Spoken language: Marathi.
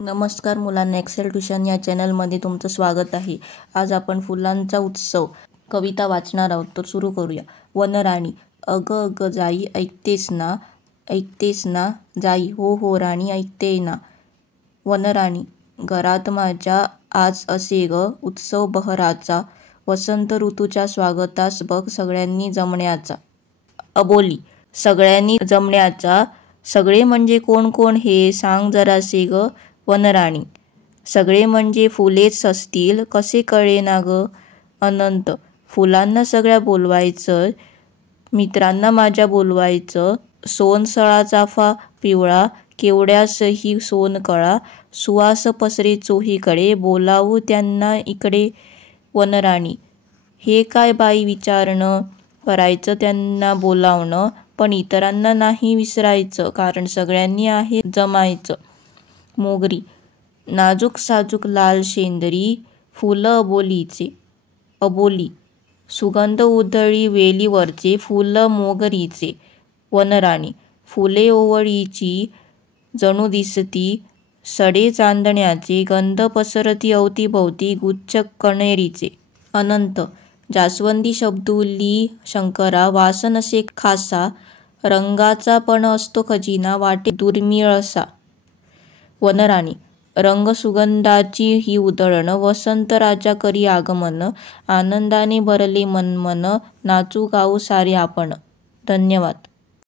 नमस्कार मुलांना, एक्सेल ट्युशन या चॅनलमध्ये तुमचं स्वागत आहे. आज आपण फुलांचा उत्सव कविता वाचणार आहोत. तर सुरू करूया. वनराणी. अगं अगं जाई ऐकतेस ना जाई, हो हो राणी ऐकते ना. वनराणी. घरात माझ्या आज असे ग उत्सव बहराचा, वसंत ऋतूच्या स्वागतास बघ सगळ्यांनी जमण्याचा. अबोली. सगळ्यांनी जमण्याचा. सगळे म्हणजे कोण कोण हे सांग जरासे ग वनराणी. सगळे म्हणजे फुलेच असतील, कसे कळेना ग. अनंत. फुलांना सगळ्या बोलवायचं, मित्रांना माझ्या बोलवायचं. सोनसळा चाफा पिवळा, केवड्यासही सोनकळा. सुवास पसरे चोहीकडे, बोलावू त्यांना इकडे वनराणी. हे काय बाई विचारणं, करायचं त्यांना बोलावणं, पण इतरांना नाही विसरायचं, कारण सगळ्यांनी आहे जमायचं. मोगरी. नाजूक साजूक लाल शेंदरी, फुलं अबोलीचे. अबोली. सुगंध उधळी वेलीवरचे, फुलं मोगरीचे. वनराणी. फुले ओवळीची जणू दिसती, सडे चांदण्याचे. गंध पसरती अवतीभवती, गुच्छ कण्हेरीचे. अनंत. जास्वंदी शब्दुली शंकरा, वास नसे खासा, रंगाचा पण असतो खजिना, वाटे दुर्मिळसा. वनराणी. रंग सुगंधाची ही उधळण, वसंत राजा करी आगमन. आनंदाने भरले मन मन, नाचू गाऊ सारे आपण. धन्यवाद.